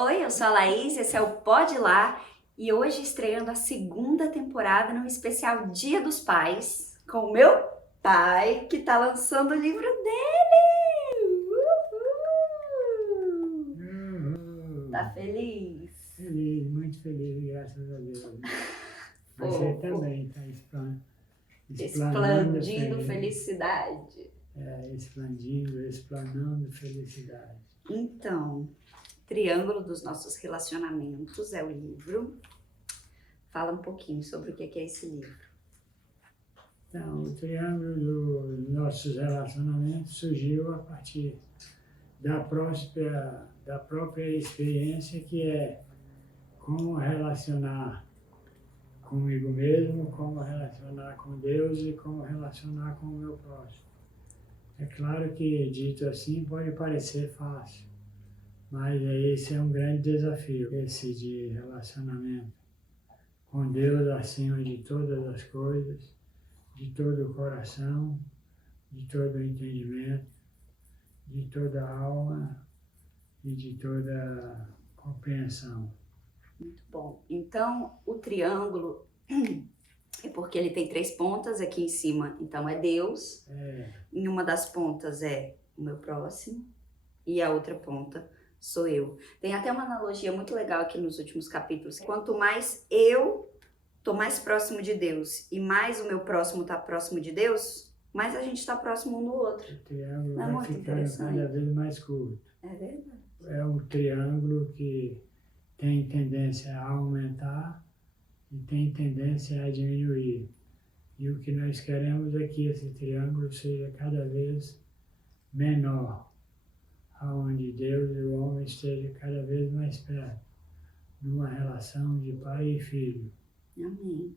Oi, eu sou a Laís, esse é o Pode Lá e hoje estreando a segunda temporada no especial Dia dos Pais com o meu pai que tá lançando o livro dele. Tá feliz? Feliz, muito feliz, graças a Deus. Você Fofo. também está explanando Expandindo felicidade. explanando felicidade. Então, Triângulo dos Nossos Relacionamentos é o livro. Fala um pouquinho sobre o que é esse livro. Então, o triângulo dos nossos relacionamentos surgiu a partir da própria experiência, que é como relacionar comigo mesmo, como relacionar com Deus e como relacionar com o meu próximo. É claro que, dito assim, pode parecer fácil, mas esse é um grande desafio, esse de relacionamento com Deus acima de todas as coisas, de todo o coração, de todo o entendimento, de toda a alma e de toda a compreensão. Muito bom. Então, o triângulo é porque ele tem 3 pontas aqui em cima. Então, é Deus. Em uma das pontas é o meu próximo e a outra ponta sou eu. Tem até uma analogia muito legal aqui nos últimos capítulos. Quanto mais eu tô mais próximo de Deus e mais o meu próximo tá próximo de Deus, mais a gente tá próximo um do outro. O triângulo Não é vai muito ficando interessante? cada vez mais curto. É verdade. É um triângulo que tem tendência a aumentar e tem tendência a diminuir. E o que nós queremos é que esse triângulo seja cada vez menor, aonde Deus e o homem estejam cada vez mais perto, numa relação de pai e filho. Amém.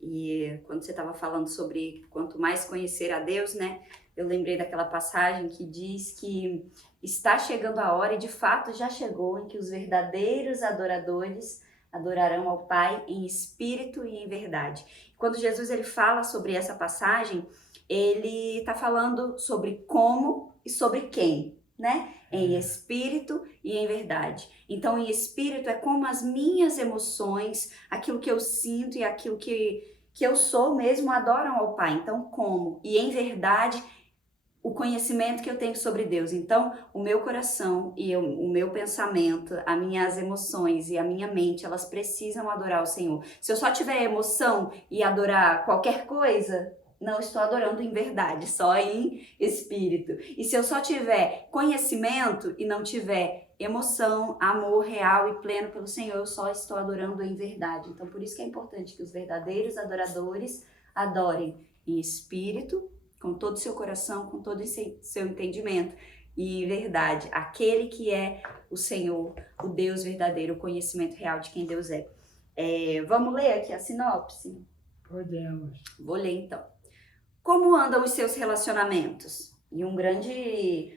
E quando você estava falando sobre quanto mais conhecer a Deus, né? Eu lembrei daquela passagem que diz que está chegando a hora, e de fato já chegou, em que os verdadeiros adoradores adorarão ao Pai em espírito e em verdade. Quando Jesus ele fala sobre essa passagem, ele está falando sobre como e sobre quem, né? Em espírito e em verdade. Então, em espírito é como as minhas emoções, aquilo que eu sinto e aquilo que eu sou mesmo adoram ao Pai. Então, como? E em verdade, o conhecimento que eu tenho sobre Deus. Então, o meu coração e o meu pensamento, as minhas emoções e a minha mente, elas precisam adorar o Senhor. Se eu só tiver emoção e adorar qualquer coisa, não estou adorando em verdade, só em espírito. E se eu só tiver conhecimento e não tiver emoção, amor real e pleno pelo Senhor, eu só estou adorando em verdade. Então, por isso que é importante que os verdadeiros adoradores adorem em espírito, com todo o seu coração, com todo o seu entendimento e verdade, aquele que é o Senhor, o Deus verdadeiro, o conhecimento real de quem Deus é. Vamos ler aqui a sinopse? Podemos. Vou ler então. Como andam os seus relacionamentos? E um grande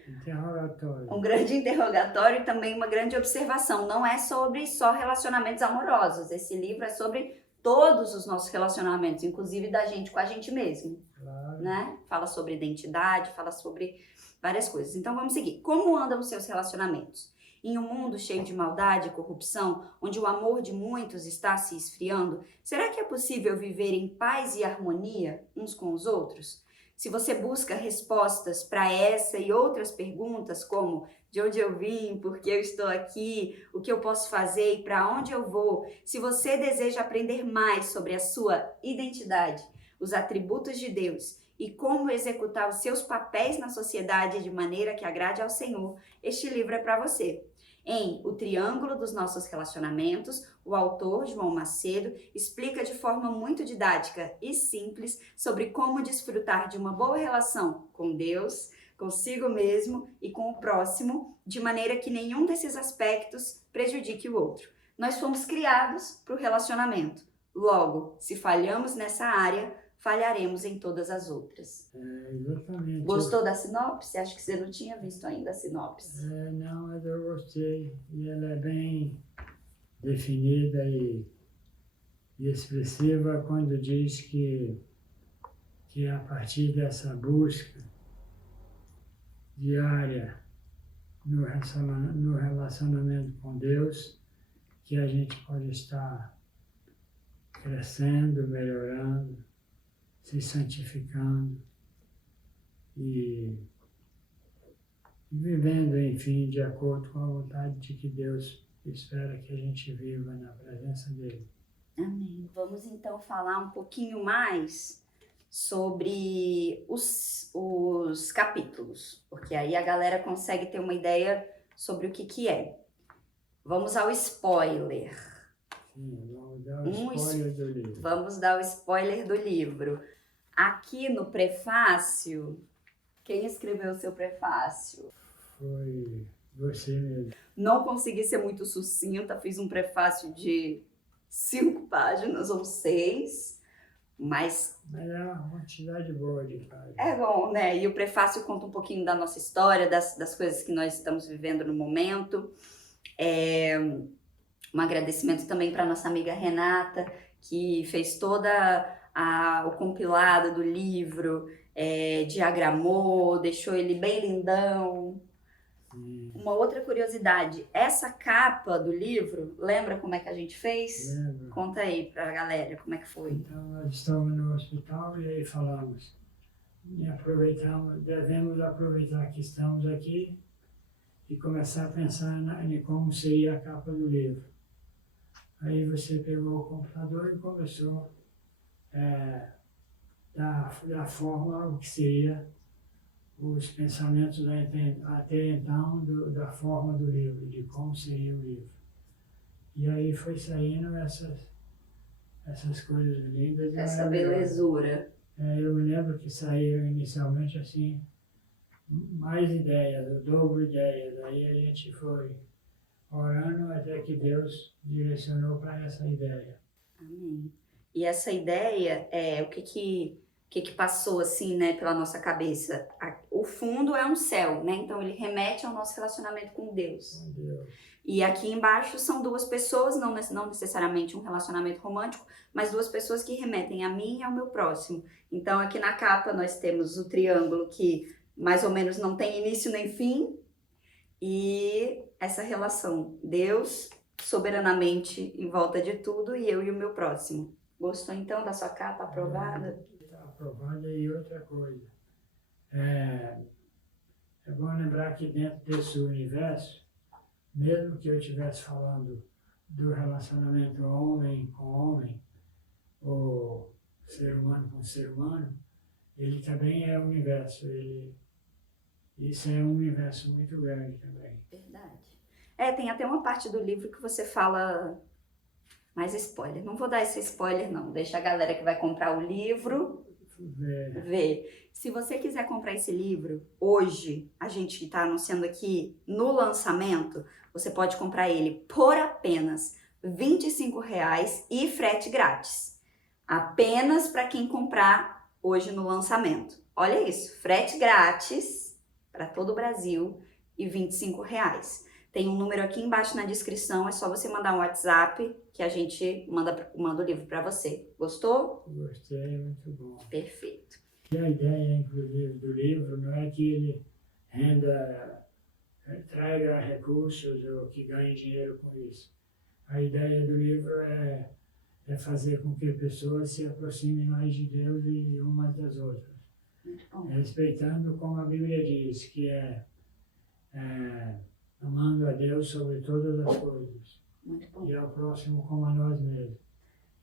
interrogatório e também uma grande observação. Não é sobre só relacionamentos amorosos. Esse livro é sobre todos os nossos relacionamentos, inclusive da gente com a gente mesmo. Claro. Né? Fala sobre identidade, fala sobre várias coisas. Então vamos seguir. Como andam os seus relacionamentos? Em um mundo cheio de maldade e corrupção, onde o amor de muitos está se esfriando, será que é possível viver em paz e harmonia uns com os outros? Se você busca respostas para essa e outras perguntas, como de onde eu vim, por que eu estou aqui, o que eu posso fazer e para onde eu vou, se você deseja aprender mais sobre a sua identidade, os atributos de Deus e como executar os seus papéis na sociedade de maneira que agrade ao Senhor, este livro é para você. Em O Triângulo dos Nossos Relacionamentos, o autor, João Macedo, explica de forma muito didática e simples sobre como desfrutar de uma boa relação com Deus, consigo mesmo e com o próximo, de maneira que nenhum desses aspectos prejudique o outro. Nós fomos criados para o relacionamento. Logo, se falhamos nessa área, falharemos em todas as outras. Exatamente. Gostou da sinopse? Acho que você não tinha visto ainda a sinopse. Não, mas eu gostei. E ela é bem definida e expressiva quando diz que a partir dessa busca diária no relacionamento com Deus, que a gente pode estar crescendo, melhorando, se santificando e vivendo, enfim, de acordo com a vontade de que Deus espera que a gente viva na presença dele. Amém. Vamos então falar um pouquinho mais sobre os capítulos, porque aí a galera consegue ter uma ideia sobre o que é. Vamos ao spoiler. Sim, vamos dar o spoiler do livro. Vamos dar o spoiler do livro. Aqui no prefácio, quem escreveu o seu prefácio? Foi você mesmo. Não consegui ser muito sucinta, fiz um prefácio de 5 páginas ou 6, mas é uma quantidade boa de páginas. É bom, né? E o prefácio conta um pouquinho da nossa história, das coisas que nós estamos vivendo no momento. Um agradecimento também para nossa amiga Renata, que fez toda o compilado do livro, diagramou, deixou ele bem lindão. Sim. Uma outra curiosidade, essa capa do livro, lembra como é que a gente fez? Lembro. Conta aí pra galera como é que foi. Então, nós estávamos no hospital e aí falamos, devemos aproveitar que estamos aqui e começar a pensar em como seria a capa do livro. Aí você pegou o computador e começou da forma o que seria os pensamentos até então da forma do livro, de como seria o livro. E aí foi saindo essas coisas lindas. Essa belezura. Eu me lembro que saíram inicialmente assim, mais ideias, o dobro de ideias. Aí a gente foi orando até que Deus direcionou para essa ideia. Amém. E essa ideia, o que passou assim, né, pela nossa cabeça? O fundo é um céu, né? Então ele remete ao nosso relacionamento com Deus. Com Deus. E aqui embaixo são duas pessoas, não necessariamente um relacionamento romântico, mas duas pessoas que remetem a mim e ao meu próximo. Então aqui na capa nós temos o triângulo que mais ou menos não tem início nem fim, e essa relação, Deus soberanamente em volta de tudo e eu e o meu próximo. Gostou então da sua capa aprovada? Está aprovada. E outra coisa, é bom lembrar que dentro desse universo, mesmo que eu estivesse falando do relacionamento homem com homem, ou ser humano com ser humano, ele também é um universo. Isso é um universo muito grande também. Verdade. Tem até uma parte do livro que você fala mais spoiler. Não vou dar esse spoiler não, deixa a galera que vai comprar o livro ver. Se você quiser comprar esse livro, hoje, a gente está anunciando aqui no lançamento, você pode comprar ele por apenas R$ 25,00 e frete grátis. Apenas para quem comprar hoje no lançamento. Olha isso, frete grátis para todo o Brasil e R$ 25,00. Tem um número aqui embaixo na descrição, é só você mandar um WhatsApp que a gente manda o livro para você. Gostou? Gostei, muito bom. Perfeito. E a ideia, inclusive, do livro não é que ele traga recursos ou que ganhe dinheiro com isso. A ideia do livro é fazer com que pessoas se aproximem mais de Deus e umas das outras. Respeitando como a Bíblia diz, que amando a Deus sobre todas as coisas e ao próximo como a nós mesmos.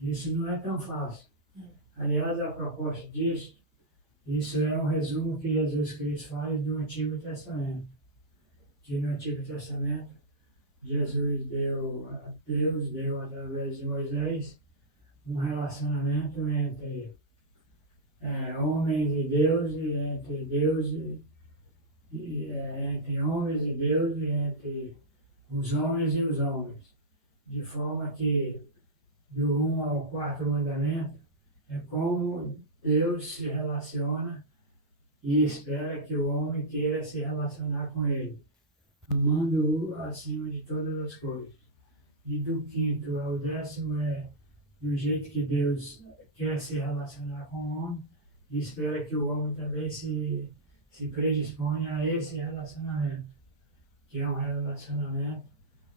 Isso não é tão fácil. Aliás, a propósito disso, isso é um resumo que Jesus Cristo faz do Antigo Testamento. Que no Antigo Testamento, Deus deu através de Moisés um relacionamento entre homens e Deus, e entre Deus entre homens e Deus, e entre os homens e os homens. De forma que, do 1 ao 4º mandamento, é como Deus se relaciona e espera que o homem queira se relacionar com ele, amando-o acima de todas as coisas. E do 5º ao 10º é do jeito que Deus quer se relacionar com o homem e espera que o homem também se predisponha a esse relacionamento. que é um relacionamento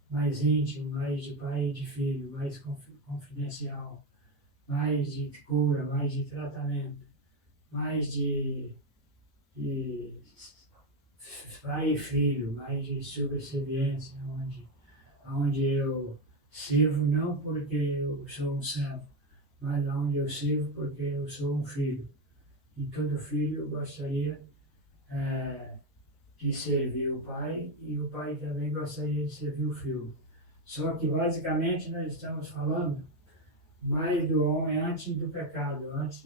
mais íntimo, mais de pai e de filho, mais confidencial, mais de cura, mais de tratamento, mais de pai e filho, mais de subserviência, onde eu sirvo não porque eu sou um servo, mas onde eu sirvo porque eu sou um filho. E todo filho gostaria de servir o pai e o pai também gostaria de servir o filho. Só que basicamente nós estamos falando mais do homem antes do pecado, antes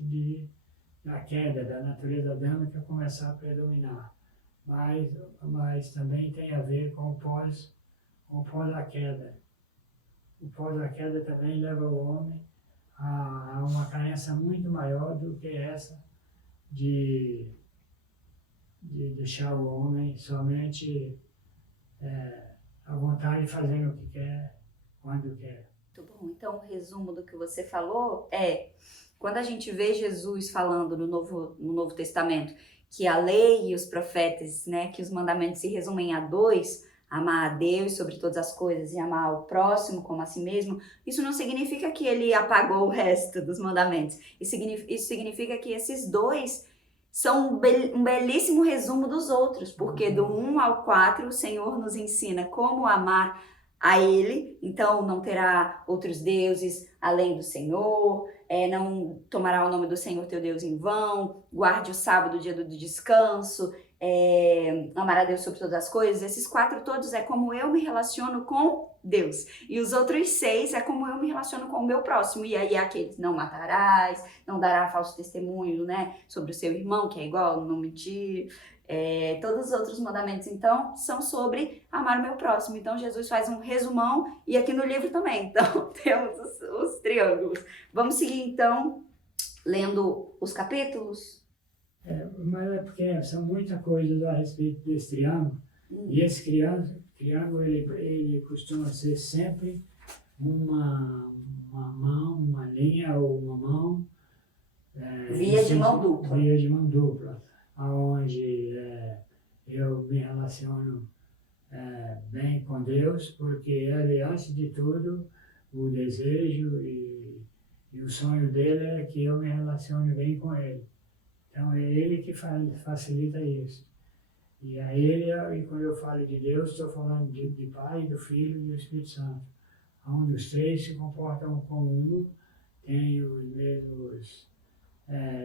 da queda, da natureza adâmica começar a predominar. Mas também tem a ver com o pós da queda. O pós da queda também leva o homem a uma carência muito maior do que essa de deixar o homem somente à vontade fazendo o que quer, quando quer. Muito bom. Então, o resumo do que você falou é, quando a gente vê Jesus falando no Novo Testamento que a lei e os profetas, né, que os mandamentos se resumem a dois, amar a Deus sobre todas as coisas e amar o próximo como a si mesmo, isso não significa que ele apagou o resto dos mandamentos. Isso significa que esses dois são um belíssimo resumo dos outros, porque do 1 ao 4 o Senhor nos ensina como amar a Ele, então não terá outros deuses além do Senhor, não tomará o nome do Senhor teu Deus em vão, guarde o sábado, o dia do descanso, amar a Deus sobre todas as coisas. Esses 4 todos é como eu me relaciono com Deus. E os outros 6 é como eu me relaciono com o meu próximo. E aí é aqueles, não matarás, não dará falso testemunho, né, sobre o seu irmão, que é igual, não mentir. Todos os outros mandamentos, então, são sobre amar o meu próximo. Então, Jesus faz um resumão e aqui no livro também. Então, temos os triângulos. Vamos seguir, então, lendo os capítulos? Mas é porque são muita coisa a respeito desse triângulo. E esse triângulo ele costuma ser sempre uma mão, uma linha ou uma mão. Via de mão dupla. Via de mão dupla, onde eu me relaciono bem com Deus, porque Ele, antes de tudo, o desejo e o sonho dele é que eu me relacione bem com Ele. Então é Ele que facilita isso. E a Ele, e quando eu falo de Deus, estou falando de Pai, do Filho e do Espírito Santo, onde os 3 se comportam como um, têm os mesmos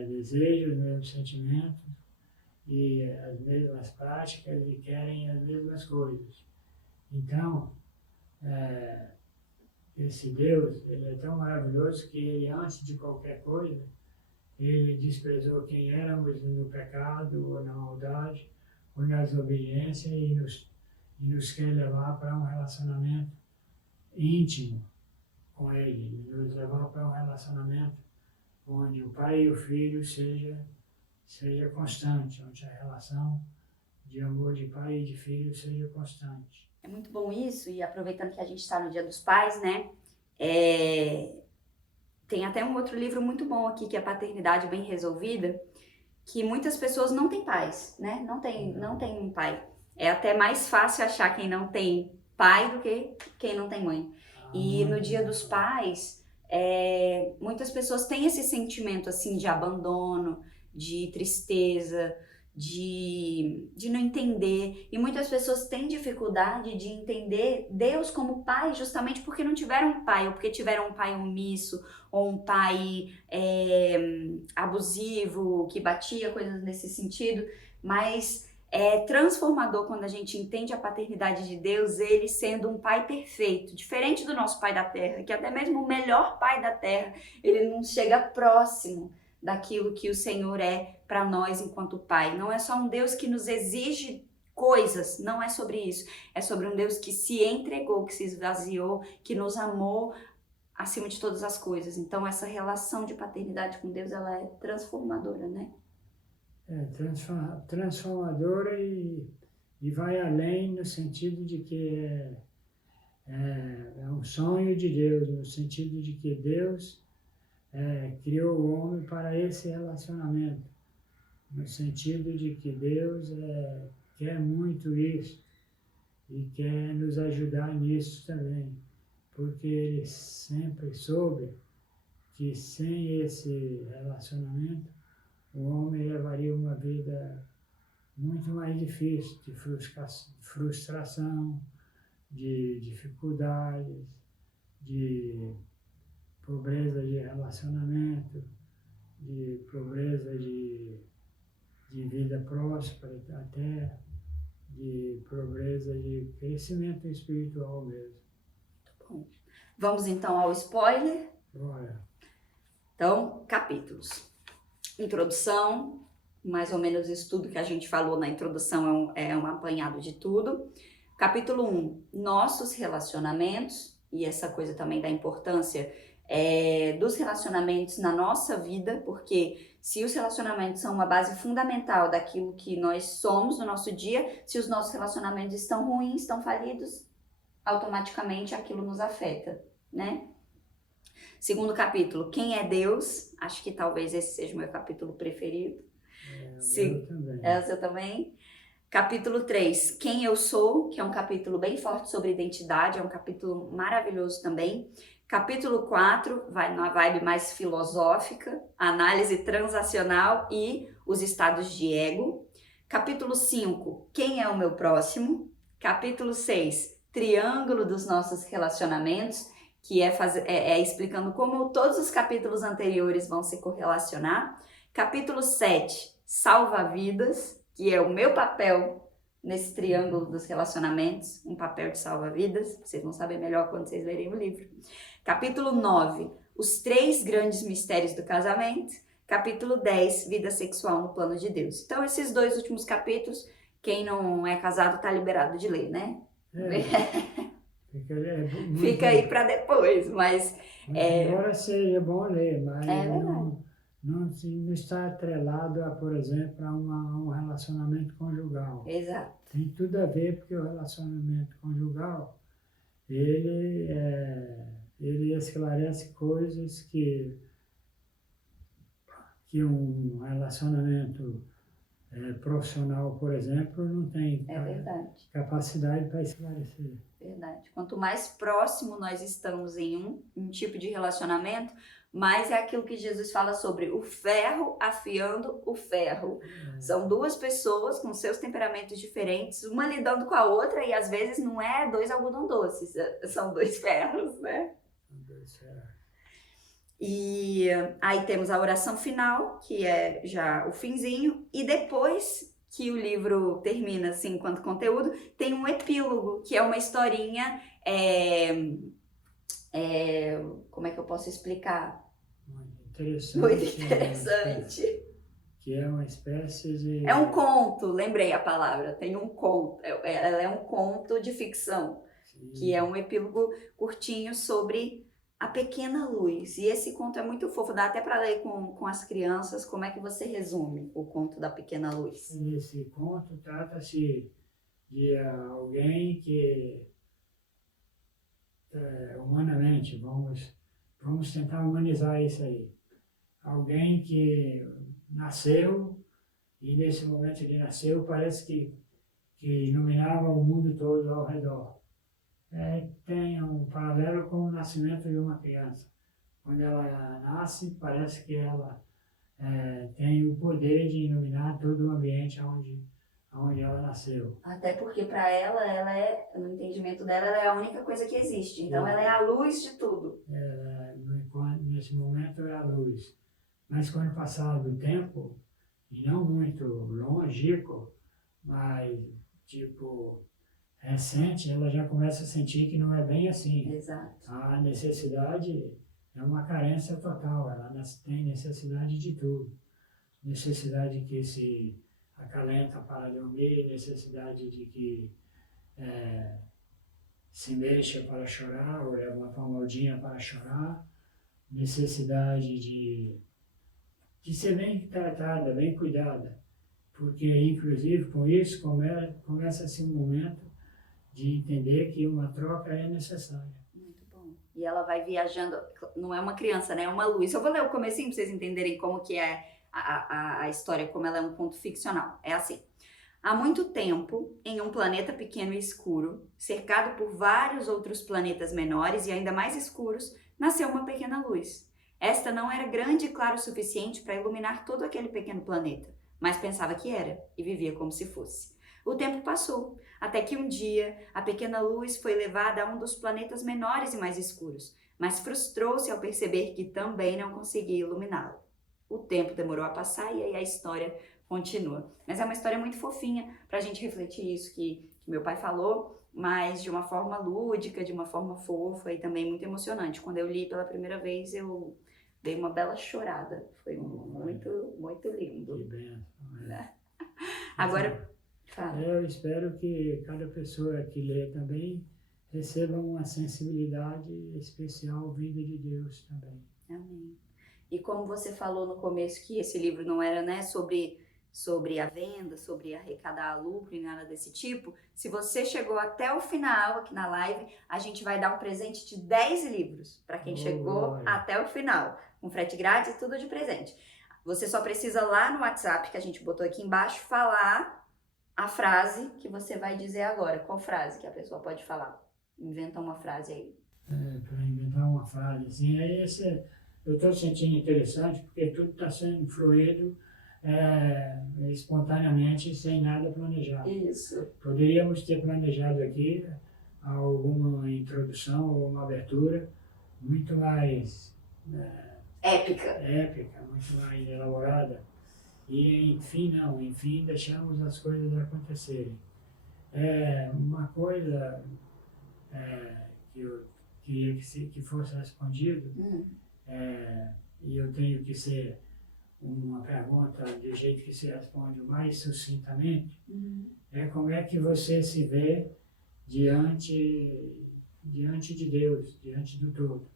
desejos, os mesmos sentimentos e as mesmas práticas e querem as mesmas coisas. Então, esse Deus, ele é tão maravilhoso que ele, antes de qualquer coisa, ele desprezou quem éramos no pecado ou na maldade ou na desobediência e nos quer levar para um relacionamento íntimo com Ele, nos levar para um relacionamento onde o pai e o filho seja constante, onde a relação de amor de pai e de filho seja constante. É muito bom isso, e aproveitando que a gente está no Dia dos Pais, né? Tem até um outro livro muito bom aqui, que é Paternidade Bem Resolvida, que muitas pessoas não têm pais, né? Não tem um pai. É até mais fácil achar quem não tem pai do que quem não tem mãe. E no Dia dos Pais, muitas pessoas têm esse sentimento assim de abandono, de tristeza, de não entender. E muitas pessoas têm dificuldade de entender Deus como pai justamente porque não tiveram um pai, ou porque tiveram um pai omisso, ou um pai abusivo, que batia, coisas nesse sentido. Mas é transformador quando a gente entende a paternidade de Deus, ele sendo um pai perfeito, diferente do nosso pai da terra, que até mesmo o melhor pai da terra, ele não chega próximo daquilo que o Senhor é para nós enquanto pai. Não é só um Deus que nos exige coisas, não é sobre isso. É sobre um Deus que se entregou, que se esvaziou, que nos amou acima de todas as coisas. Então essa relação de paternidade com Deus, ela é transformadora, né? Transformadora e vai além no sentido de que é um sonho de Deus, no sentido de que Deus criou o homem para esse relacionamento, no sentido de que Deus quer muito isso, e quer nos ajudar nisso também, porque ele sempre soube que sem esse relacionamento o homem levaria uma vida muito mais difícil, de frustração, de dificuldades, de pobreza de relacionamento, de pobreza de vida próspera até, de pobreza de crescimento espiritual mesmo. Bom, vamos então ao spoiler. Bora. Então, capítulos. Introdução, mais ou menos isso tudo que a gente falou na introdução é um apanhado de tudo. Capítulo 1, nossos relacionamentos, e essa coisa também da importância dos relacionamentos na nossa vida, porque se os relacionamentos são uma base fundamental daquilo que nós somos no nosso dia, se os nossos relacionamentos estão ruins, estão falidos, automaticamente aquilo nos afeta, né? Segundo capítulo, quem é Deus? Acho que talvez esse seja o meu capítulo preferido. Eu também. É o seu também? Capítulo 3, quem eu sou? Que é um capítulo bem forte sobre identidade, é um capítulo maravilhoso também. Capítulo 4, vai numa vibe mais filosófica, análise transacional e os estados de ego. Capítulo 5, quem é o meu próximo? Capítulo 6, triângulo dos nossos relacionamentos, que é explicando como todos os capítulos anteriores vão se correlacionar. Capítulo 7, salva-vidas, que é o meu papel nesse triângulo dos relacionamentos, um papel de salva-vidas, vocês vão saber melhor quando vocês lerem o livro. Capítulo 9, os 3 grandes mistérios do casamento. Capítulo 10, vida sexual no plano de Deus. Então, esses 2 últimos capítulos, quem não é casado tá liberado de ler, né? Fica aí para depois, mas... Embora seja bom ler, mas não está atrelado, por exemplo, a um relacionamento conjugal. Exato. Tem tudo a ver, porque o relacionamento conjugal, ele esclarece coisas que um relacionamento profissional, por exemplo, não tem capacidade para esclarecer. Verdade. Quanto mais próximo nós estamos em um tipo de relacionamento, mais é aquilo que Jesus fala sobre o ferro afiando o ferro. São 2 pessoas com seus temperamentos diferentes, uma lidando com a outra, e às vezes não é 2 algodão doces, são 2 ferros, né? 2 ferros. E aí temos a oração final, que é já o finzinho, e depois que o livro termina assim enquanto conteúdo, tem um epílogo, que é uma historinha, como é que eu posso explicar? Muito interessante. Que é uma espécie de... É um conto, lembrei a palavra, tem um conto, ela é um conto de ficção, sim, que é um epílogo curtinho sobre a pequena luz. E esse conto é muito fofo, dá até para ler com as crianças. Como é que você resume o conto da pequena luz? Esse conto trata-se de alguém que, humanamente, vamos tentar humanizar isso aí. Alguém que nasceu, e nesse momento que nasceu, parece que iluminava o mundo todo ao redor. Tem um paralelo com o nascimento de uma criança. Quando ela nasce, parece que ela tem o poder de iluminar todo o ambiente onde ela nasceu. Até porque para ela no entendimento dela, ela é a única coisa que existe. Então ela é a luz de tudo. Nesse momento é a luz. Mas com o passar do tempo, e não muito longínquo, mas tipo recente, ela já começa a sentir que não é bem assim. Exato. A necessidade é uma carência total, ela tem necessidade de tudo. Necessidade que se acalenta para dormir, necessidade de que se mexa para chorar, ou levanta uma maldinha para chorar, necessidade de ser bem tratada, bem cuidada. Porque, inclusive, com isso, começa-se um momento de entender que uma troca é necessária. Muito bom. E ela vai viajando, não é uma criança, né? É uma luz. Eu vou ler o comecinho para vocês entenderem como que é a história, como ela é um conto ficcional. É assim. Há muito tempo, em um planeta pequeno e escuro, cercado por vários outros planetas menores e ainda mais escuros, nasceu uma pequena luz. Esta não era grande e clara o suficiente para iluminar todo aquele pequeno planeta, mas pensava que era e vivia como se fosse. O tempo passou, até que um dia a pequena luz foi levada a um dos planetas menores e mais escuros, mas frustrou-se ao perceber que também não conseguia iluminá-lo. O tempo demorou a passar e aí a história continua. Mas é uma história muito fofinha para a gente refletir isso que meu pai falou, mas de uma forma lúdica, de uma forma fofa e também muito emocionante. Quando eu li pela primeira vez, eu dei uma bela chorada. Foi muito, muito lindo. Que benção. Agora, fala. Eu espero que cada pessoa que lê também receba uma sensibilidade especial vinda de Deus também. Amém. E como você falou no começo que esse livro não era, né, sobre a venda, sobre arrecadar lucro e nada desse tipo, se você chegou até o final aqui na live, a gente vai dar um presente de 10 livros para quem chegou até o final, com frete grátis e tudo de presente. Você só precisa lá no WhatsApp, que a gente botou aqui embaixo, falar a frase que você vai dizer agora. Qual frase que a pessoa pode falar? Inventa uma frase aí. Para inventar uma frase assim, eu estou sentindo interessante porque tudo está sendo fluido espontaneamente, sem nada planejado. Isso. Poderíamos ter planejado aqui alguma introdução ou uma abertura muito mais épica, muito mais elaborada. E enfim, não, enfim, deixamos as coisas acontecerem. Uma coisa que eu queria que fosse respondido, e eu tenho que ser uma pergunta de jeito que se responde mais sucintamente, como é que você se vê diante de Deus, diante do todo,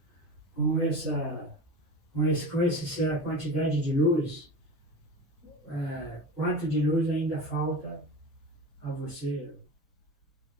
com essa quantidade de luz, quanto de luz ainda falta a você?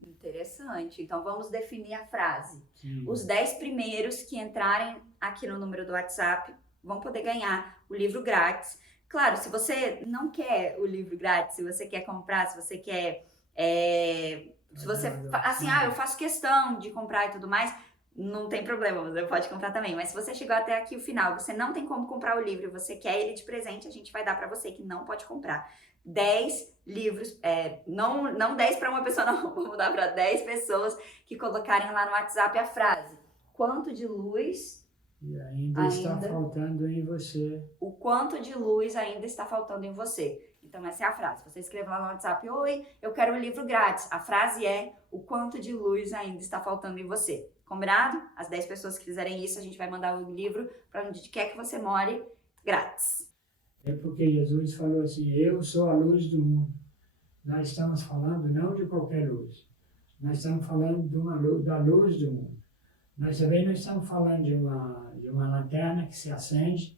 Interessante. Então vamos definir a frase. Sim. Os 10 primeiros que entrarem aqui no número do WhatsApp vão poder ganhar o livro grátis. Claro, se você não quer o livro grátis, se você quer comprar, se você quer... se você... Assim, eu faço questão de comprar e tudo mais, não tem problema, você pode comprar também. Mas se você chegou até aqui o final, você não tem como comprar o livro, você quer ele de presente, a gente vai dar para você que não pode comprar. 10 livros, não 10 para uma pessoa não, vamos dar para 10 pessoas que colocarem lá no WhatsApp a frase: quanto de luz ainda está faltando em você. O quanto de luz ainda está faltando em você. Então essa é a frase. Você escreve lá no WhatsApp: oi, eu quero um livro grátis. A frase é: o quanto de luz ainda está faltando em você. Combinado? As 10 pessoas que fizerem isso, a gente vai mandar o livro para onde quer que você more, grátis. É porque Jesus falou assim: eu sou a luz do mundo. Nós estamos falando não de qualquer luz. Nós estamos falando de uma luz, da luz do mundo. Nós também não estamos falando de uma lanterna que se acende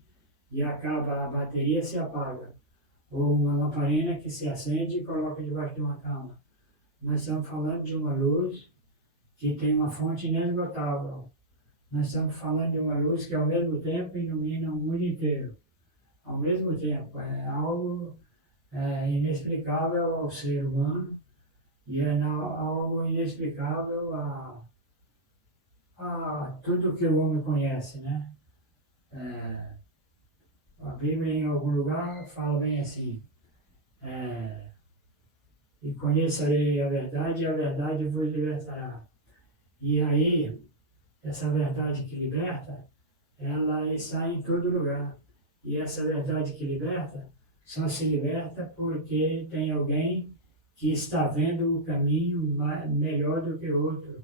e acaba, a bateria se apaga. Ou uma lamparina que se acende e coloca debaixo de uma cama. Nós estamos falando de uma luz que tem uma fonte inesgotável. Nós estamos falando de uma luz que ao mesmo tempo ilumina o mundo inteiro. Ao mesmo tempo, é algo inexplicável ao ser humano e é algo inexplicável a tudo que o homem conhece, né? A Bíblia, em algum lugar, fala bem assim: e conhecerei a verdade vos libertará. E aí, essa verdade que liberta, ela está em todo lugar. E essa verdade que liberta, só se liberta porque tem alguém que está vendo o caminho melhor do que o outro.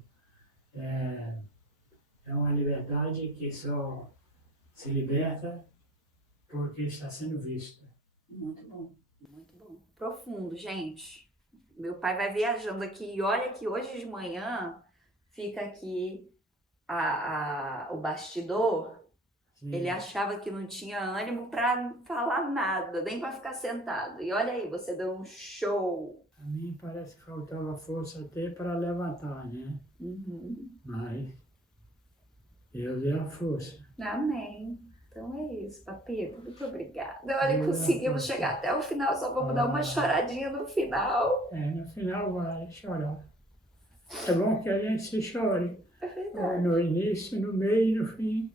É uma liberdade que só se liberta porque está sendo vista. Muito bom, muito bom. Profundo, gente. Meu pai vai viajando aqui e olha que hoje de manhã fica aqui o bastidor. Sim. Ele achava que não tinha ânimo para falar nada, nem para ficar sentado. E olha aí, você deu um show. A mim parece que faltava força até para levantar, né? Mas Deus é a força. Amém. Então é isso, Papito. Muito obrigada. Olha, conseguimos chegar até o final, só vamos dar uma choradinha no final. No final vai chorar. É bom que a gente se chore. É verdade. No início, no meio e no fim,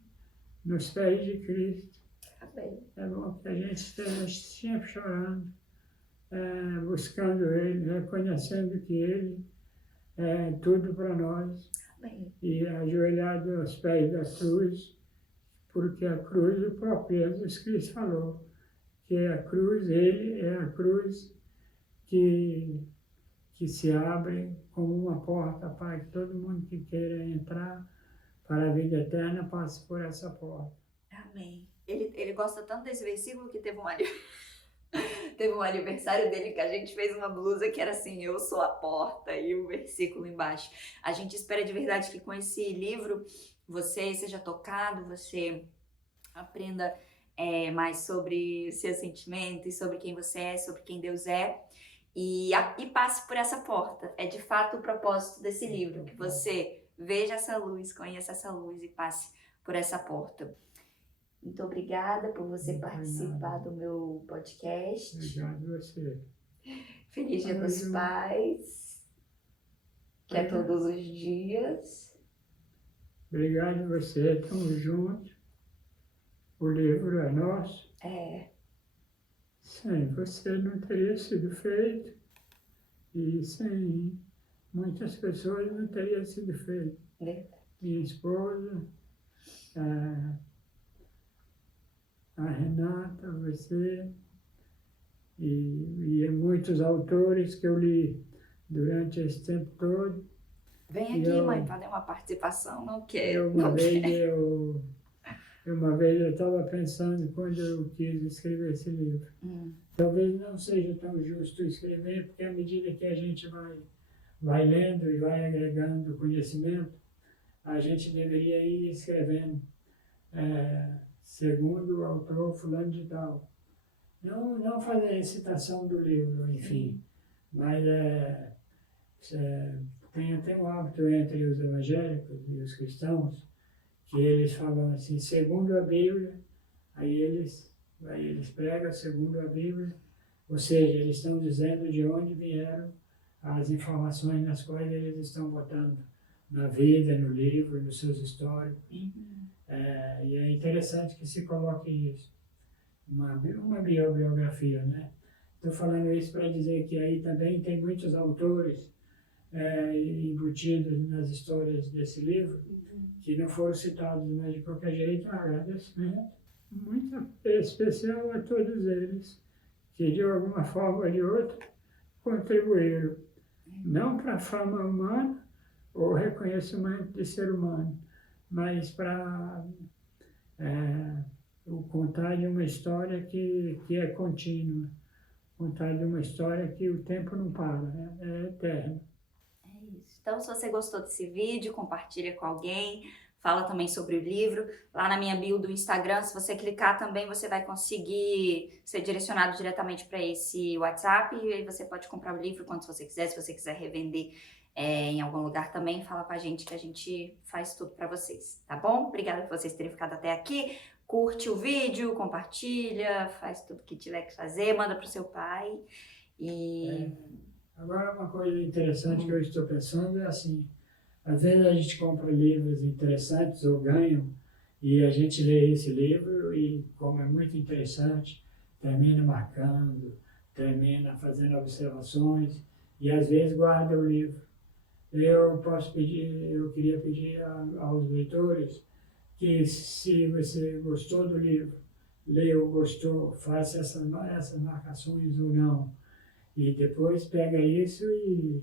nos pés de Cristo. Amém. É bom que a gente esteja sempre chorando, buscando Ele, reconhecendo que Ele é tudo para nós. Amém. E ajoelhado aos pés da cruz, porque a cruz, o próprio Jesus Cristo falou, que a cruz, Ele é a cruz que se abre como uma porta para que todo mundo que queira entrar para a vida eterna passe por essa porta. Amém. Ele gosta tanto desse versículo que teve um aniversário dele que a gente fez uma blusa que era assim, eu sou a porta, e o versículo embaixo. A gente espera de verdade que com esse livro você seja tocado, você aprenda mais sobre os seus sentimentos, sobre quem você é, sobre quem Deus é, e passe por essa porta. É de fato o propósito desse livro, que você veja essa luz, conheça essa luz e passe por essa porta. Muito obrigada por você participar do meu podcast. Obrigado a você. Feliz Dia dos Pais, que é todos os dias. Obrigado a você, estamos juntos. O livro é nosso. Sem você não teria sido feito. E sem muitas pessoas não teria sido feito. Minha esposa, a Renata, você, e muitos autores que eu li durante esse tempo todo. Vem aqui, mãe, fazer uma participação, não quero. Uma vez eu estava pensando, quando eu quis escrever esse livro, talvez não seja tão justo escrever, porque à medida que a gente vai lendo e vai agregando conhecimento, a gente deveria ir escrevendo segundo o autor fulano de tal. Não fazer a citação do livro, enfim, mas tem um hábito entre os evangélicos e os cristãos, que eles falam assim, segundo a Bíblia, aí eles pregam segundo a Bíblia, ou seja, eles estão dizendo de onde vieram as informações nas quais eles estão botando na vida, no livro, nos seus históricos. E é interessante que se coloque isso, uma bibliografia, né? Estou falando isso para dizer que aí também tem muitos autores embutidos nas histórias desse livro, que não foram citados, mas de qualquer jeito um agradecimento muito especial a todos eles, que de alguma forma ou de outra contribuíram, não para a fama humana ou reconhecimento de ser humano, mas para contar de uma história que é contínua, contar de uma história que o tempo não para, é eterno. Então, se você gostou desse vídeo, compartilha com alguém, fala também sobre o livro. Lá na minha bio do Instagram, se você clicar também, você vai conseguir ser direcionado diretamente para esse WhatsApp, e aí você pode comprar o livro quando você quiser. Se você quiser revender em algum lugar também, fala com a gente que a gente faz tudo para vocês, tá bom? Obrigada por vocês terem ficado até aqui. Curte o vídeo, compartilha, faz tudo que tiver que fazer, manda pro seu pai e... Agora, uma coisa interessante que eu estou pensando é assim, às vezes a gente compra livros interessantes ou ganham, e a gente lê esse livro e, como é muito interessante, termina marcando, termina fazendo observações e às vezes guarda o livro. Eu queria pedir aos leitores que, se você gostou do livro, leu, gostou, faça essas marcações ou não. E depois pega isso e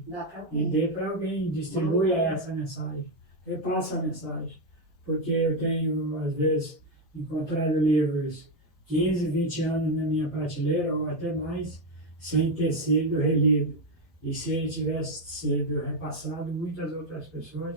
dê para alguém, distribua essa mensagem, repassa a mensagem. Porque eu tenho, às vezes, encontrado livros 15, 20 anos na minha prateleira, ou até mais, sem ter sido relido. E se ele tivesse sido repassado, muitas outras pessoas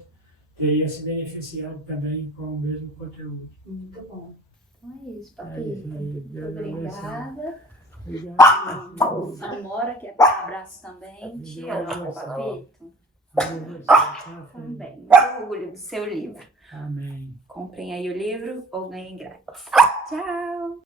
teriam se beneficiado também com o mesmo conteúdo. Muito bom. Então é isso, Papito. Muito obrigada. Obrigado. A Amora quer dar um abraço também. Te amo, Papito. Também. Muito orgulho do seu livro. Amém. Comprem aí o livro ou ganhem grátis. Tchau!